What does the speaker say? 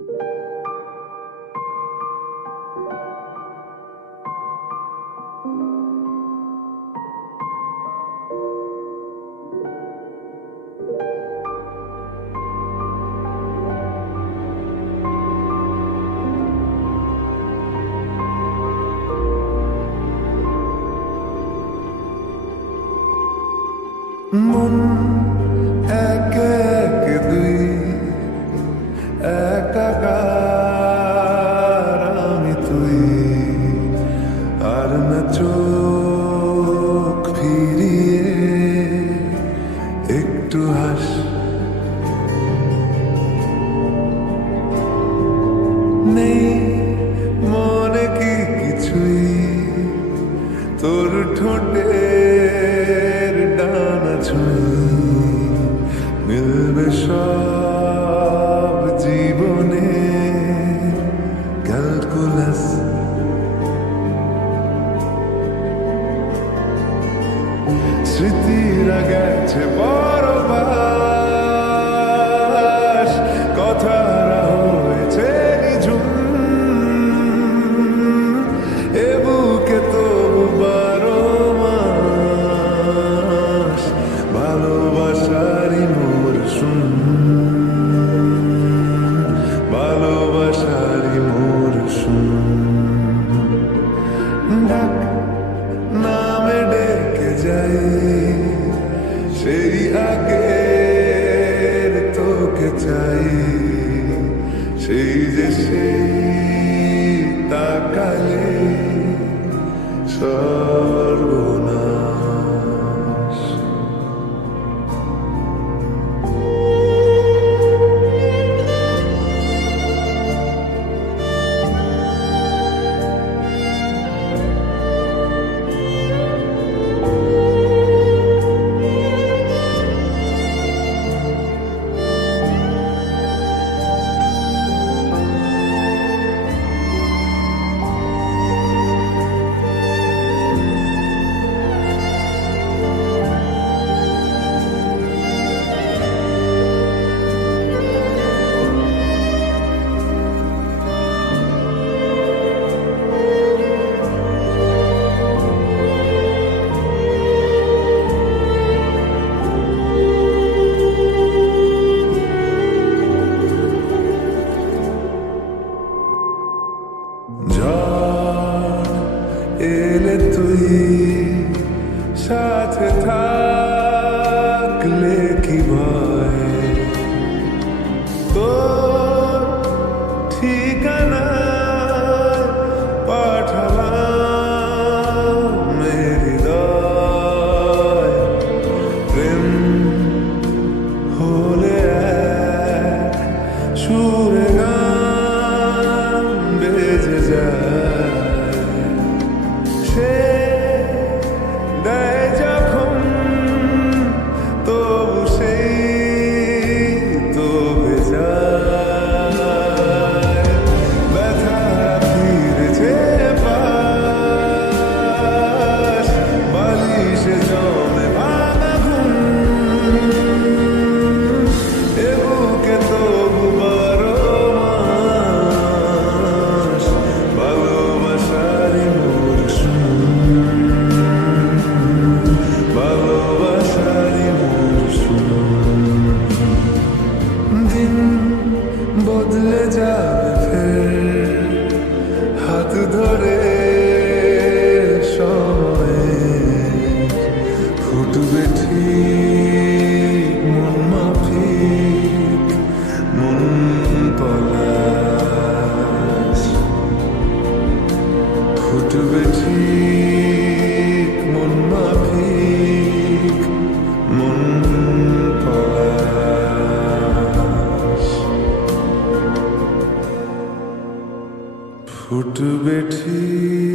Mm-hmm. নেই, মনে কি কিছুই? তোর ঠোঁটের ডান ছুঁই, মিলবে সব জীবনে ক্যালকুলাস। স্মৃতিরা গেছে বড় away. এলে তুই সাথে থাকলে কি ভয়? তোর ফুটবে ঠিক মন মাফিক মন ফুটবে ঠিক